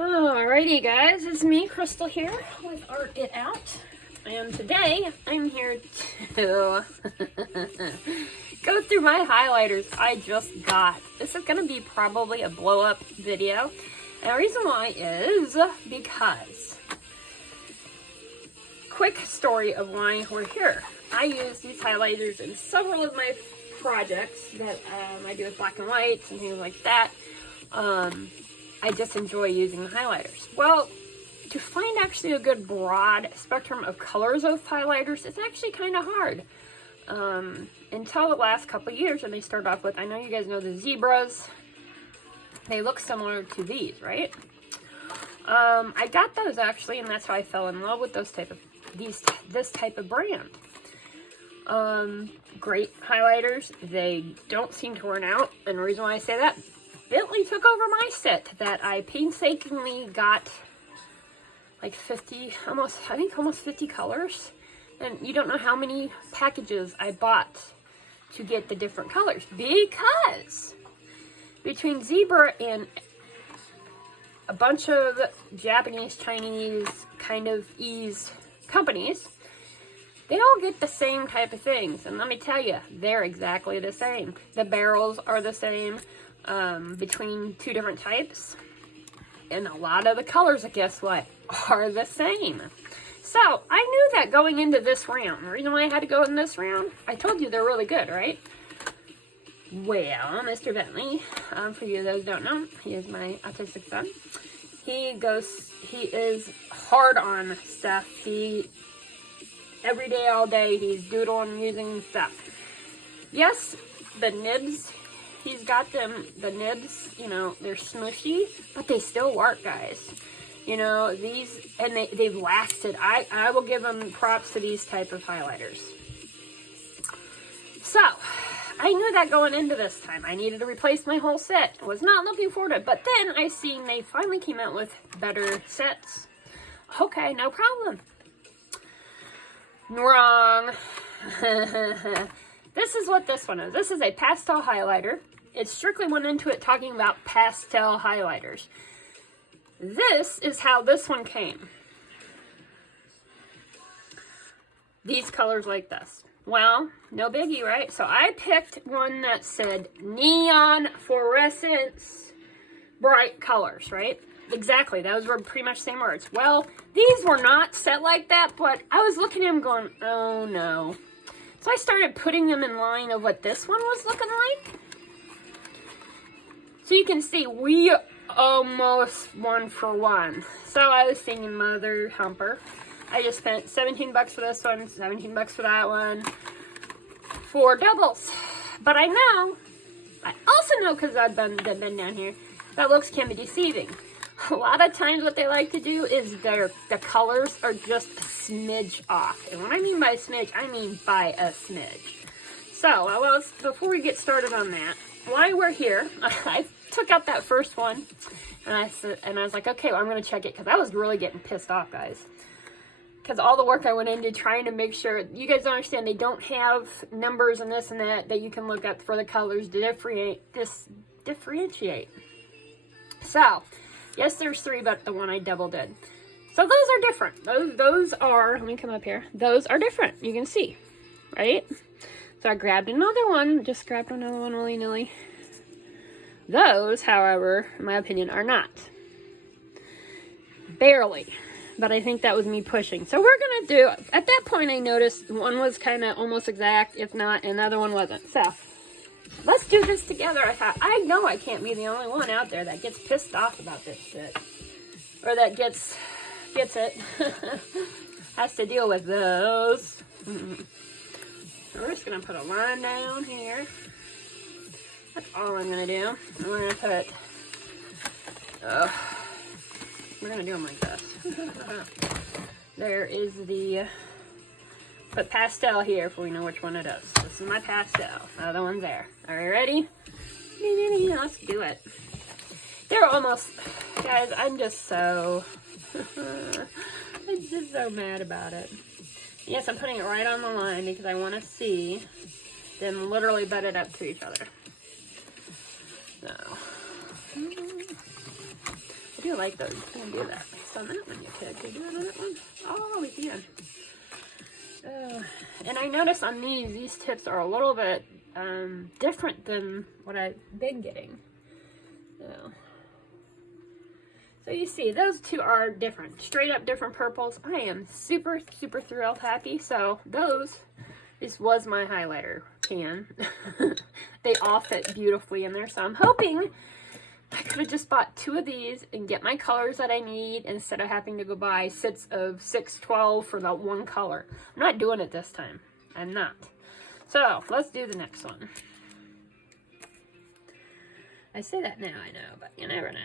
Alrighty guys, it's me, Crystal, here with Art It Out. And today, I'm here to go through my highlighters I just got. This is going to be probably a blow-up video. And the reason why is because, quick story of why we're here. I use these highlighters in several of my projects that I do with black and whites and things like that. I just enjoy using the highlighters. Well, to find actually a good broad spectrum of colors of highlighters, it's actually kind of hard. Until the last couple years, and they started off with, I know you guys know the zebras. They look similar to these, right? I got those actually, and that's how I fell in love with those this type of brand. Great highlighters. They don't seem to run out, and the reason why I say that, Bentley took over my set that I painstakingly got like 50, I think almost 50 colors. And you don't know how many packages I bought to get the different colors. Because between Zebra and a bunch of Japanese, Chinese kind of ease companies, they all get the same type of things. And let me tell you, they're exactly the same. The barrels are the same. Between two different types, and a lot of the colors, guess what, are the same. So I knew that going into this round. The reason why I had to go in this round, I told you they're really good, right? Well, Mr. Bentley, for you those who don't know, he is my autistic son. He is hard on stuff. Every day, all day, he's doodling, using stuff. Yes, the nibs. He's got them, the nibs, you know, they're smushy, but they still work, guys. You know, these, and they've lasted. I will give them props to these type of highlighters. So, I knew that going into this time. I needed to replace my whole set. I was not looking forward to it, but then I seen they finally came out with better sets. Okay, no problem. Wrong. This is what this one is. This is a pastel highlighter. It strictly went into it talking about pastel highlighters. This is how this one came. These colors like this. Well, no biggie, right? So I picked one that said neon fluorescence bright colors, right? Exactly, those were pretty much the same words. Well, these were not set like that, but I was looking at them going, oh no. So I started putting them in line of what this one was looking like. So you can see we almost 1-for-1. So I was thinking mother humper. I just spent 17 bucks for this one, 17 bucks for that one, for doubles. But I also know because I've been down here, that looks can be deceiving. A lot of times what they like to do is the colors are just a smidge off. And what I mean by a smidge, I mean by a smidge. So, before we get started on that, while we're here, I took out that first one, and I was like, okay, well, I'm going to check it, because I was really getting pissed off, guys. Because all the work I went into trying to make sure, you guys understand, they don't have numbers and this and that you can look up for the colors to differentiate. So, yes, there's 3, but the one I double did. So those are different. Those are, let me come up here. Those are different. You can see, right? So I grabbed another one, just grabbed another one willy-nilly. Those, however, in my opinion, are not. Barely. But I think that was me pushing. So we're going to do, at that point I noticed one was kind of almost exact, if not, and the other one wasn't. So, let's do this together. I thought, I know I can't be the only one out there that gets pissed off about this shit. Or that gets it. Has to deal with those. So we're just going to put a line down here. That's all I'm going to do. I'm going to put, we're going to do them like this. There is put pastel here if we know which one it is. This is my pastel. The other one's there. Are you ready? Let's do it. They're almost, guys, I'm just so mad about it. Yes, I'm putting it right on the line because I want to see them literally butted up to each other. So, I do do like those. You can do that. It's on that one you could. Can you do it on that one? Oh, we can. And I notice on these tips are a little bit different than what I've been getting. So you see, those two are different. Straight up different purples. I am super, super thrilled, happy. So this was my highlighter can. They all fit beautifully in there. So I'm hoping I could have just bought 2 of these and get my colors that I need instead of having to go buy sets of 612 for that one color. I'm not doing it this time. I'm not. So let's do the next one. I say that now, I know, but you never know.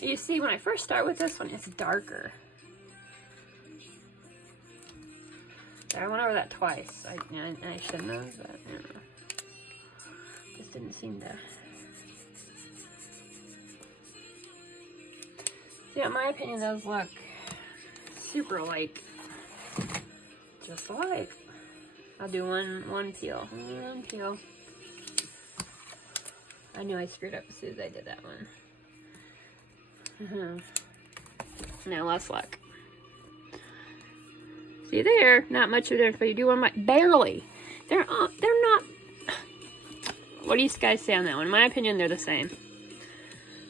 You see, when I first start with this one, it's darker. I went over that twice. I shouldn't have, but you know. Just didn't seem to. See, in my opinion, those look super alike. Just alike. I'll do one peel. One peel. I knew I screwed up as soon as I did that one. Now let's look. See there, not much of a difference, but you do one barely. They're not. What do you guys say on that one? In my opinion, they're the same.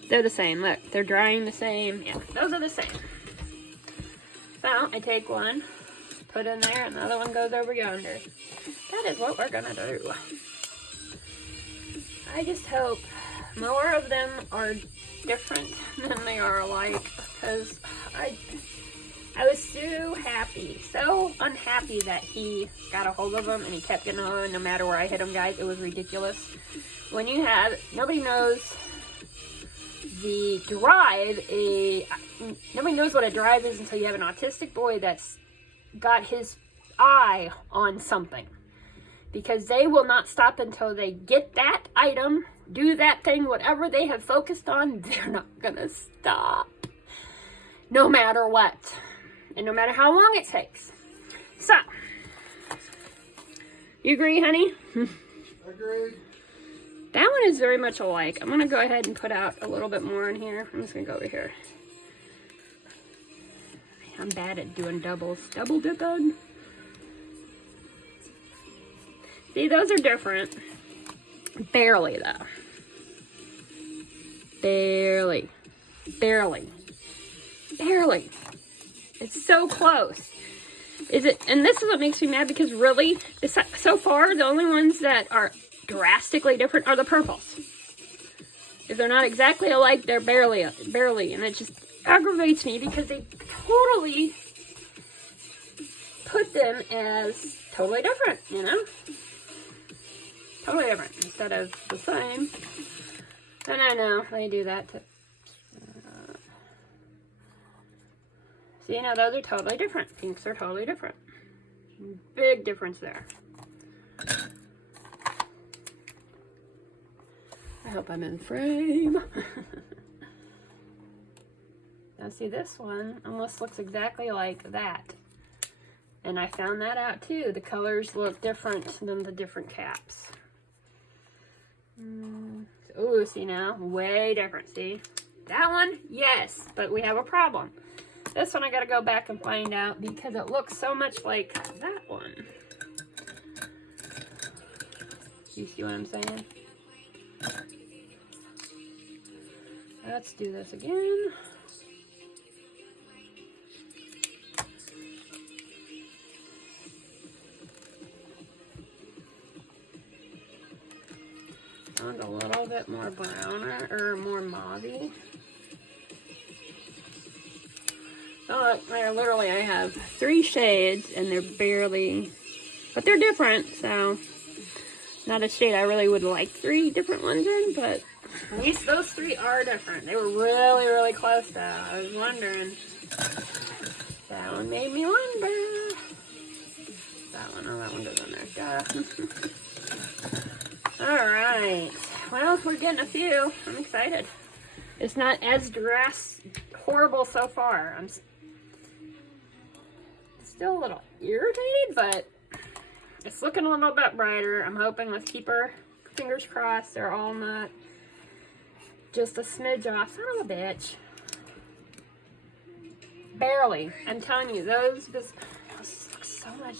They're the same. Look, they're drying the same. Yeah, those are the same. So I take one, put in there, and the other one goes over yonder. That is what we're gonna do. I just hope more of them are different than they are alike, because I was so happy, so unhappy that he got a hold of them and he kept getting on no matter where I hit him, guys. It was ridiculous. When you have, nobody knows the drive, nobody knows what a drive is until you have an autistic boy that's got his eye on something. Because they will not stop until they get that item, do that thing, whatever they have focused on, they're not gonna stop. No matter what. And no matter how long it takes. So, you agree, honey? Agreed. That one is very much alike. I'm gonna go ahead and put out a little bit more in here. I'm just gonna go over here. I'm bad at doing doubles. Double dipping. See, those are different. Barely, though. Barely. Barely. Barely. It's so close. Is it? And this is what makes me mad, because really, so far, the only ones that are drastically different are the purples. If they're not exactly alike, they're barely. And it just aggravates me, because they totally put them as totally different, you know? Totally different instead of the same. And I know they do that to. See, now those are totally different. Pinks are totally different. Big difference there. I hope I'm in frame. Now see, this one almost looks exactly like that. And I found that out too. The colors look different than the different caps. Oh, see now, way different. See, that one, yes, but we have a problem. This one I gotta go back and find out, because it looks so much like that one. You see what I'm saying? Let's do this again. Found a little bit more browner, or more mauve-y. Oh, literally I have 3 shades, and they're barely, but they're different, so not a shade I really would like 3 different ones in, but at least those 3 are different. They were really, really close though. I was wondering. That one made me wonder. That one, oh, that one goes in there. Duh. Alright, well, we're getting a few. I'm excited. It's not as horrible so far. I'm still a little irritated, but it's looking a little bit brighter. I'm hoping, let's keep our fingers crossed, they're all not Just a smidge off. Son of a bitch. Barely. I'm telling you, those just look so much.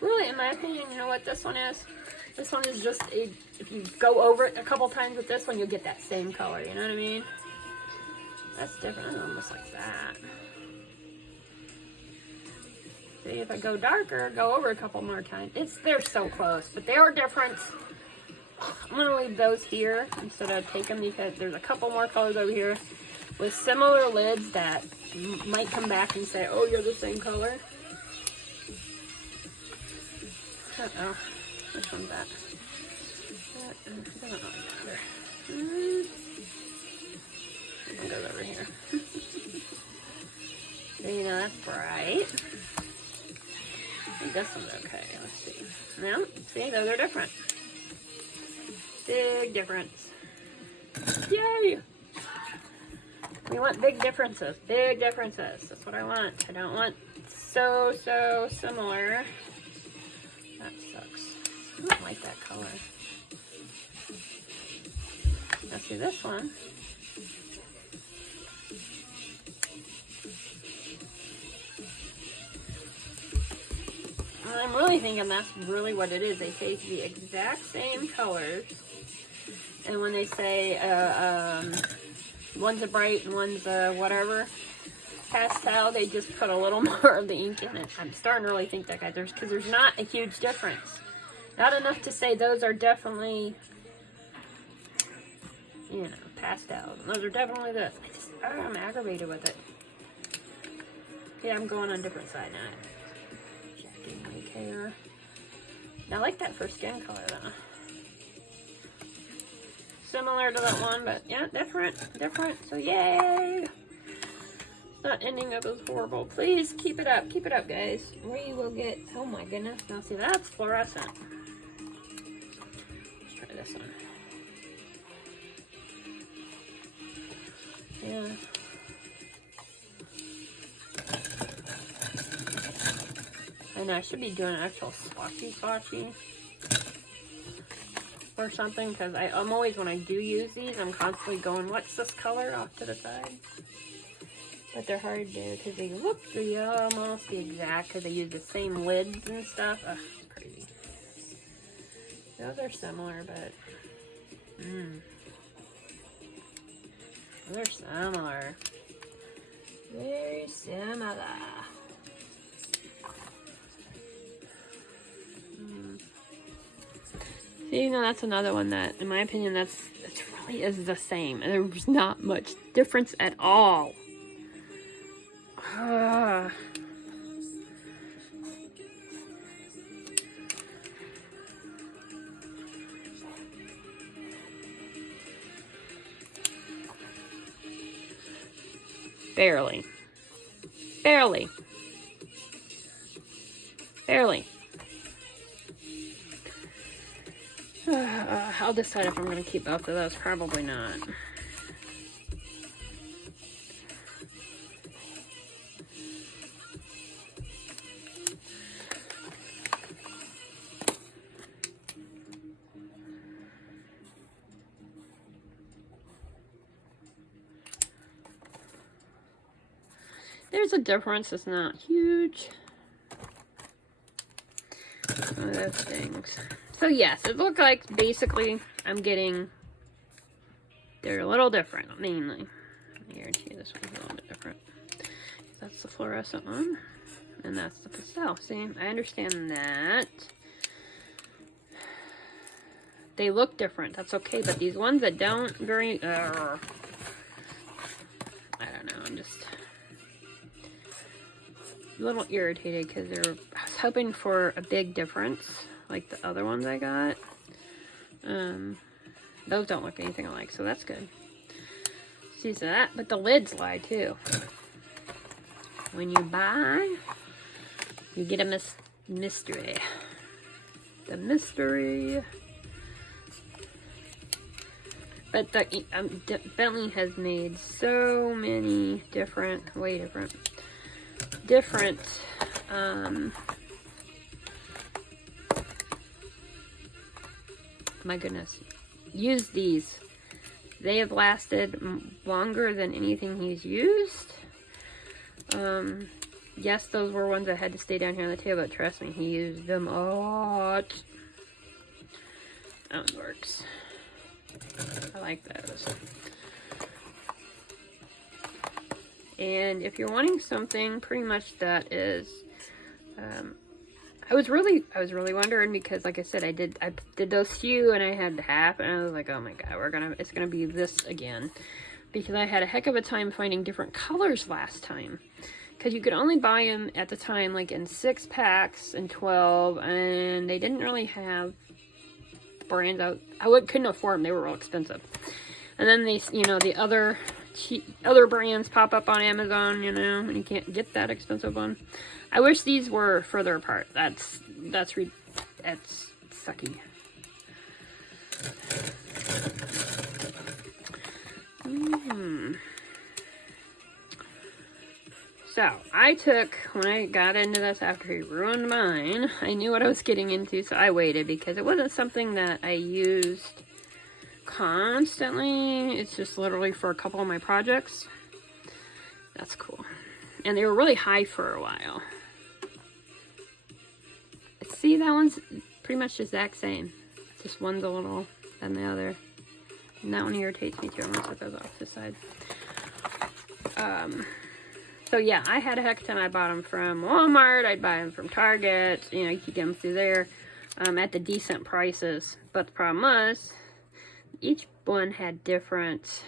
Really, in my opinion, you know what this one is? This one is just a, if you go over it a couple times with this one, you'll get that same color, you know what I mean? That's different. That's almost like that. See, if I go darker, go over a couple more times. They're so close, but they are different. I'm going to leave those here instead of take them because there's a couple more colors over here with similar lids that might come back and say, oh, you're the same color. Uh-oh. Which one's that? That doesn't really matter. It goes over here. So, you know, that's bright. I think this one's okay. Let's see. No, see, those are different. Big difference. Yay! We want big differences. Big differences. That's what I want. I don't want so similar. That sucks. I don't like that color. Now see this one. I'm really thinking that's really what it is. They take the exact same colors, and when they say one's a bright and one's a whatever pastel, they just put a little more of the ink in it. I'm starting to really think that, guys, because there's not a huge difference. Not enough to say those are definitely, you know, pastels. Those are definitely this. I'm aggravated with it. Yeah, I'm going on a different side now. Hair. I like that for skin color though. Similar to that one, but yeah, different. So yay! It's not ending up as horrible. Please keep it up, guys. We will get. Oh my goodness! Now see, that's fluorescent. Let's try this one. Yeah. And I should be doing an actual swatchy or something, because I'm always, when I do use these, I'm constantly going, what's this color off to the side? But they're hard to do because they look almost the exact, because they use the same lids and stuff. Ugh, it's crazy. Those are similar, but they're similar. Very similar. You know, that's another one that, in my opinion, it really is the same. There's not much difference at all. Barely. I'll decide if I'm going to keep both of those. Probably not. There's a difference. It's not huge. One of those things. So yes, it looks like basically I'm getting, they're a little different, mainly. I guarantee you this one's a little bit different. That's the fluorescent one, and that's the pastel. See, I understand that. They look different, that's okay, but these ones that don't very, I don't know, I'm just a little irritated because I was hoping for a big difference. Like the other ones I got. Those don't look anything alike, so that's good. See, so that, but the lids lie too. When you buy, you get a mystery. The mystery. But the Bentley has made so many different, my goodness, use these They have lasted longer than anything he's used. Yes, those were ones that had to stay down here on the table, but trust me, he used them a lot. That one works. I like those. And if you're wanting something pretty much that is, I was really wondering, because like I said, I did those few and I had half, and I was like, oh my god, it's gonna be this again, because I had a heck of a time finding different colors last time, because you could only buy them at the time like in 6 packs and 12, and they didn't really have brands out. Couldn't afford them, they were real expensive. And then these, you know, the other brands pop up on Amazon, you know, and you can't get that expensive one. I wish these were further apart. That's sucky. So, when I got into this after he ruined mine, I knew what I was getting into, so I waited, because it wasn't something that I used constantly. It's just literally for a couple of my projects. That's cool. And they were really high for a while. See, that one's pretty much the exact same. Just one's a little than the other. And that one irritates me too. I'm gonna set those off to the side. So yeah, I had a heck of a time. I bought them from Walmart. I'd buy them from Target. You know, you could get them through there at the decent prices. But the problem was, each one had different,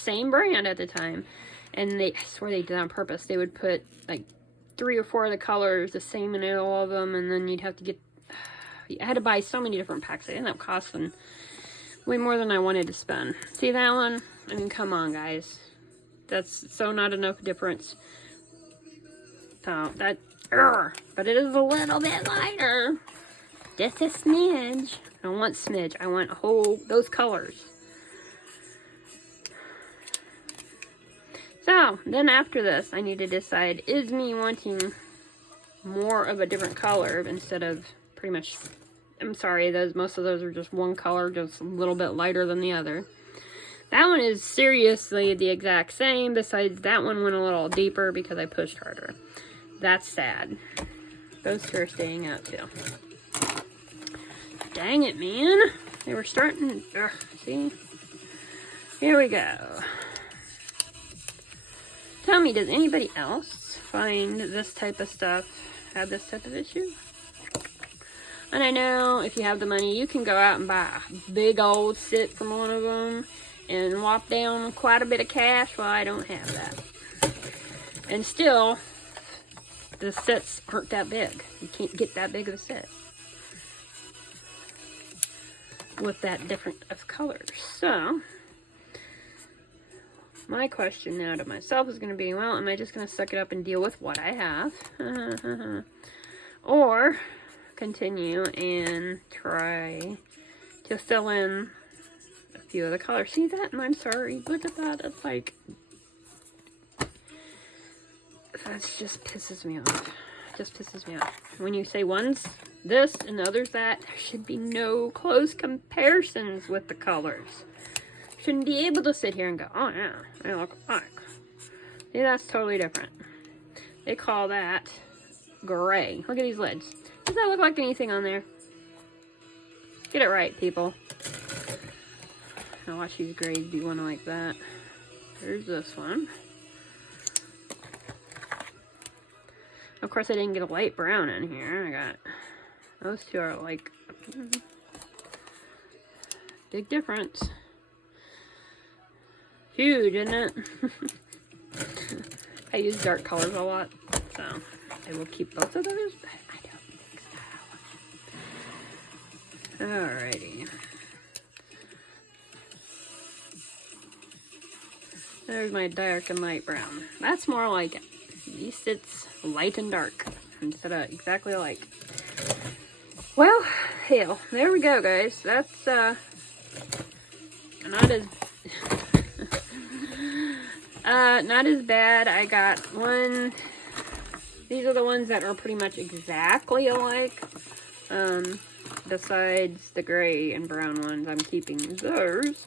same brand at the time. And I swear they did it on purpose. They would put like 3 or 4 of the colors the same in all of them, and then you'd have to get, I had to buy so many different packs. They ended up costing way more than I wanted to spend. See that one? I mean, come on, guys. That's so not enough difference. So that, but it is a little bit lighter. Just a smidge. I don't want smidge. I want those colors. So, then after this, I need to decide, is me wanting more of a different color instead of pretty much, I'm sorry, most of those are just one color, just a little bit lighter than the other. That one is seriously the exact same, besides that one went a little deeper because I pushed harder. That's sad. Those two are staying out too. Dang it, man. They were starting, see? Here we go. Tell me, does anybody else find this type of stuff, have this type of issue? And I know if you have the money, you can go out and buy a big old sit from one of them and whop down quite a bit of cash. Well, I don't have that. And still, the sets aren't that big. You can't get that big of a set with that different of colors. So, my question now to myself is going to be, well, am I just going to suck it up and deal with what I have? Or continue and try to fill in a few of the colors. See that? And I'm sorry. Look at that. It's like, that just pisses me off. Just pisses me off. When you say one's this and the other's that, there should be no close comparisons with the colors. Shouldn't be able to sit here and go, oh yeah, they look alike. See, that's totally different. They call that gray. Look at these lids. Does that look like anything on there? Get it right, people. Now watch these grays be one like that. There's this one. Of course, I didn't get a light brown in here. I got, those two are like, big difference. Huge, isn't it? I use dark colors a lot, so I will keep both of those, but I don't think so. Alrighty. There's my dark and light brown. That's more like it. At least it's light and dark instead of exactly alike. Well, hell, there we go, guys. That's not as bad. I got one. These are the ones that are pretty much exactly alike. Besides the gray and brown ones, I'm keeping those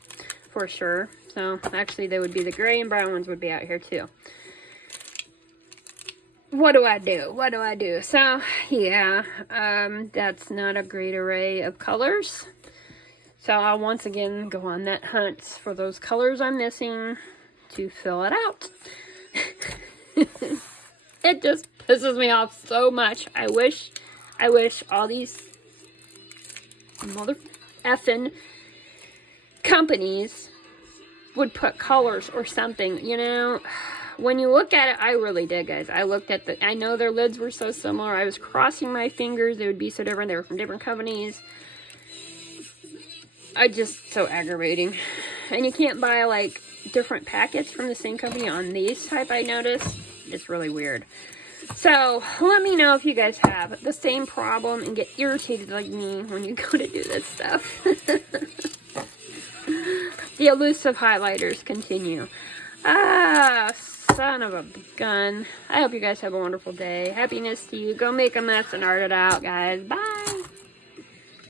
for sure. So actually they would be the gray and brown ones would be out here too. What do I do? What do I do? So yeah, that's not a great array of colors. So I'll once again go on that hunt for those colors I'm missing to fill it out. It just pisses me off so much. I wish all these mother effing companies would put colors or something, you know. When you look at it, I really did, guys. I looked at I know their lids were so similar. I was crossing my fingers. They would be so different. They were from different companies. So aggravating. And you can't buy, like, different packets from the same company on these type, I noticed. It's really weird. So, let me know if you guys have the same problem and get irritated like me when you go to do this stuff. The elusive highlighters continue. Son of a gun. I hope you guys have a wonderful day. Happiness to you. Go make a mess and art it out, guys. Bye.